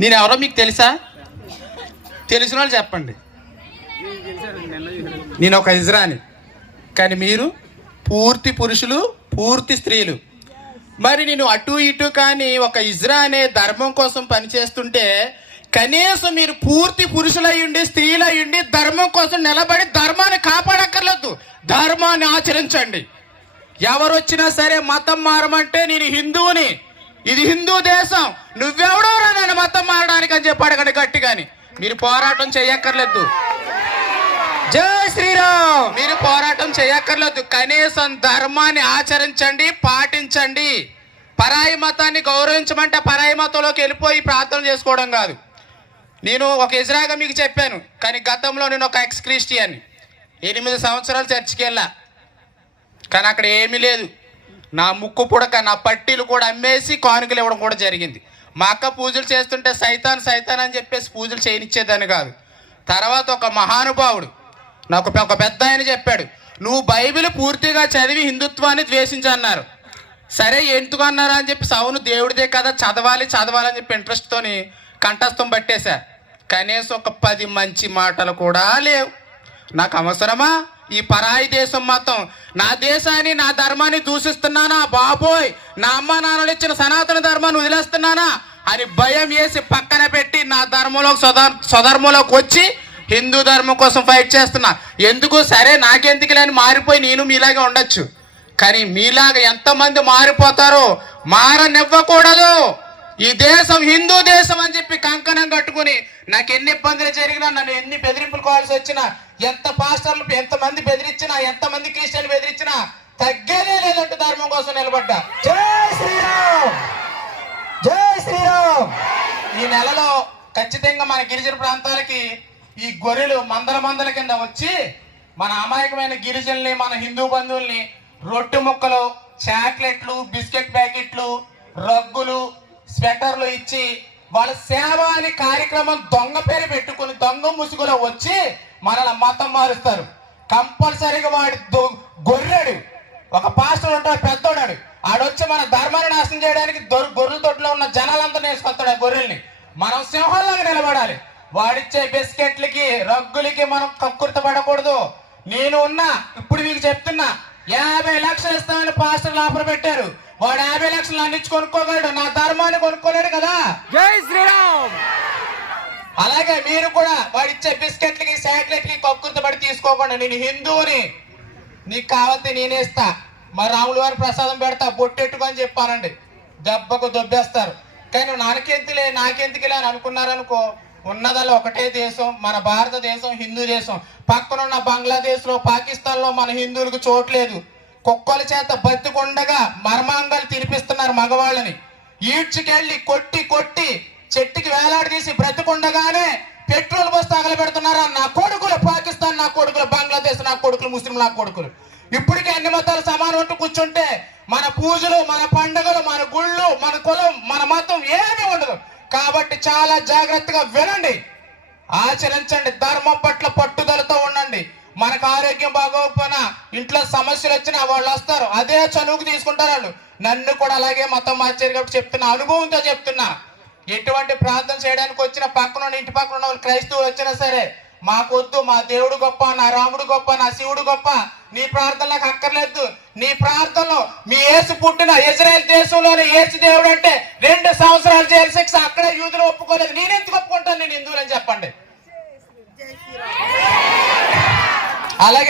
నేను ఎవరో మీకు తెలుసా? తెలిసిన వాళ్ళు చెప్పండి. నేను ఒక ఇజ్రాని, కానీ మీరు పూర్తి పురుషులు, పూర్తి స్త్రీలు. మరి నేను అటు ఇటు కానీ ఒక ఇజ్రా అనే ధర్మం కోసం పనిచేస్తుంటే కనీసం మీరు పూర్తి పురుషులయ్యుండి, స్త్రీలయ్యుండి ధర్మం కోసం నిలబడి ధర్మాన్ని కాపాడక్కర్లేదు, ధర్మాన్ని ఆచరించండి. ఎవరు వచ్చినా సరే మతం మారమంటే నేను హిందువుని, ఇది హిందూ దేశం, నువ్వెవడో నన్ను మతం మారడానికి అని చెప్పి అడగండి గట్టిగాని. మీరు పోరాటం చేయక్కర్లేదు. జై శ్రీరామ్. మీరు పోరాటం చేయక్కర్లేదు, కనీసం ధర్మాన్ని ఆచరించండి, పాటించండి. పరాయి మతాన్ని గౌరవించమంటే పరాయి మతంలోకి వెళ్ళిపోయి ప్రార్థన చేసుకోవడం కాదు. నేను ఒక ఇజ్రాగా మీకు చెప్పాను, కానీ గతంలో నేను ఒక ఎక్స్ క్రిస్టియన్, 8 సంవత్సరాలు చర్చికి వెళ్ళా, కానీ అక్కడ ఏమీ లేదు. నా ముక్కు పుడక, నా పట్టీలు కూడా అమ్మేసి కానుకలు ఇవ్వడం కూడా జరిగింది. మా అక్క పూజలు చేస్తుంటే సైతాన్ సైతాన్ అని చెప్పేసి పూజలు చేయనిచ్చేదాన్ని కాదు. తర్వాత ఒక మహానుభావుడు నాకు ఒక పెద్ద ఆయన చెప్పాడు, నువ్వు బైబిల్ పూర్తిగా చదివి హిందుత్వాన్ని ద్వేషించన్నారు. సరే ఎందుకు అన్నారా అని చెప్పి, అవును దేవుడిదే కదా, చదవాలి చదవాలని చెప్పి ఇంట్రెస్ట్తోని కంఠస్థం పట్టేశా. కనీసం ఒక 10 మంచి మాటలు కూడా లేవు. నాకు అవసరమా ఈ పరాయి దేశం మతం? నా దేశాన్ని, నా ధర్మాన్ని దూషిస్తున్నానా బాబోయ్, నా అమ్మ నాన్నలు ఇచ్చిన సనాతన ధర్మాన్ని వదిలేస్తున్నానా అని భయం వేసి పక్కన పెట్టి నా ధర్మంలోకి స్వధర్మంలోకి వచ్చి హిందూ ధర్మం కోసం ఫైట్ చేస్తున్నా. ఎందుకు? సరే నాకెందుకులే అని మారిపోయి నేను మీలాగా ఉండొచ్చు, కానీ మీలాగా ఎంతమంది మారిపోతారో మారనివ్వకూడదు. ఈ దేశం హిందూ దేశం అని చెప్పి కంకణం కట్టుకుని నాకు ఎన్ని ఇబ్బందులు జరిగినా, నన్ను ఎన్ని బెదిరింపులు కావాల్సి వచ్చినా, ఎంత పాస్టర్లు ఎంతమంది బెదిరించినా, ఎంతమంది క్రిస్టియన్లు బెదిరించినా తగ్గేదే లేదంటూ ధర్మం కోసం నిలబడ్డా. జై శ్రీరామ్, జై శ్రీరామ్. ఈ నెలలో ఖచ్చితంగా మన గిరిజన ప్రాంతాలకి ఈ గొర్రెలు మందల కింద వచ్చి మన అమాయకమైన గిరిజనుల్ని, మన హిందూ బంధువుల్ని రొట్టె ముక్కలు, చాక్లెట్లు, బిస్కెట్ ప్యాకెట్లు, రగ్గులు, స్వెటర్లు ఇచ్చి వాళ్ళ సేవ అనే కార్యక్రమం దొంగ పేరు పెట్టుకుని దొంగ ముసుగులో వచ్చి మనల్ని మతం మారుస్తారు. కంపల్సరీగా వాడి గొర్రెడు ఒక పాస్టర్ ఉంటాడు, పెద్దోడాడు, ఆడొచ్చి మన ధర్మాన్ని నాశనం చేయడానికి గొర్రెల తొట్టులో ఉన్న జనాలంతా వేసుకొస్తాడు. ఆ గొర్రెల్ని మనం సింహంలాగా నిలబడాలి. వాడిచ్చే బిస్కెట్లకి, రగ్గులకి మనం కక్కుర్తపడకూడదు. నేను ఉన్నా, ఇప్పుడు మీకు చెప్తున్నా, 50 లక్షలు ఇస్తామని పాస్టర్లు ఆఫర్ పెట్టారు. వాడు 50 లక్షలు అందించి కొనుక్కోగలడు, నా ధర్మాన్ని కొనుక్కోలేడు కదా. జై శ్రీరామ్. అలాగే మీరు కూడా వాడిచ్చే బిస్కెట్లకి, చాక్లెట్లకి కక్కుర్తపడి తీసుకోకుండా, నేను హిందువుని, నీకు కావాల్సి నేనే ఇస్తా, మరి రాముల వారి ప్రసాదం పెడతా, బొట్టెట్టుకు అని చెప్పానండి, దెబ్బకు దొబ్బేస్తారు. కానీ నాకెందుకులే అని అనుకున్నారనుకో, ఉన్నదల్లా ఒకటే దేశం, మన భారతదేశం హిందూ దేశం. పక్కనున్న బంగ్లాదేశ్లో, పాకిస్తాన్లో మన హిందువులకు చోట్లేదు. కుక్కల చేత బతికుండగా మర్మాంగాలు తినిపిస్తున్నారు మగవాళ్ళని. ఈడ్చుకెళ్ళి కొట్టి కొట్టి చెట్టుకి వేలాడదీసి బ్రతికుండగానే పెట్రోల్ పోసి తగలబెడుతున్నారు. నా కొడుకులు పాకిస్తాన్, నా కొడుకులు బంగ్లాదేశ్, నా కొడుకులు ముస్లిం, నా కొడుకులు. ఇప్పటికే అన్ని మతాలు సమానం అంటూ కూర్చుంటే మన పూజలు, మన పండుగలు, మన గుళ్ళు, మన కులం, మన మతం ఏమీ ఉండదు. కాబట్టి చాలా జాగ్రత్తగా వినండి, ఆచరించండి, ధర్మం పట్ల పట్టుదలతో ఉండండి. మనకు ఆరోగ్యం బాగోకపోయినా, ఇంట్లో సమస్యలు వచ్చినా వాళ్ళు వస్తారు, అదే చనువుకు తీసుకుంటారు వాళ్ళు. నన్ను కూడా అలాగే మతం మార్చారు కాబట్టి చెప్తున్నా, అనుభవంతో చెప్తున్నా. ఎటువంటి ప్రార్థన చేయడానికి వచ్చిన ఇంటి పక్కన ఉన్న వాళ్ళు క్రైస్తవులు వచ్చినా సరే, మాకొద్దు, మా దేవుడు గొప్ప, నా రాముడు గొప్ప, నా శివుడు గొప్ప, నీ ప్రార్థన నాకు అక్కర్లేదు. నీ ప్రార్థనలో మీ యేసు పుట్టిన ఇజ్రాయెల్ దేశంలోని యేసు దేవుడు అంటే 2 సంవత్సరాలు జైలు శిక్ష, అక్కడే యూదులు ఒప్పుకోలేదు, నేనెందుకు ఒప్పుకుంటాను, నేను హిందువులని చెప్పండి. అలాగే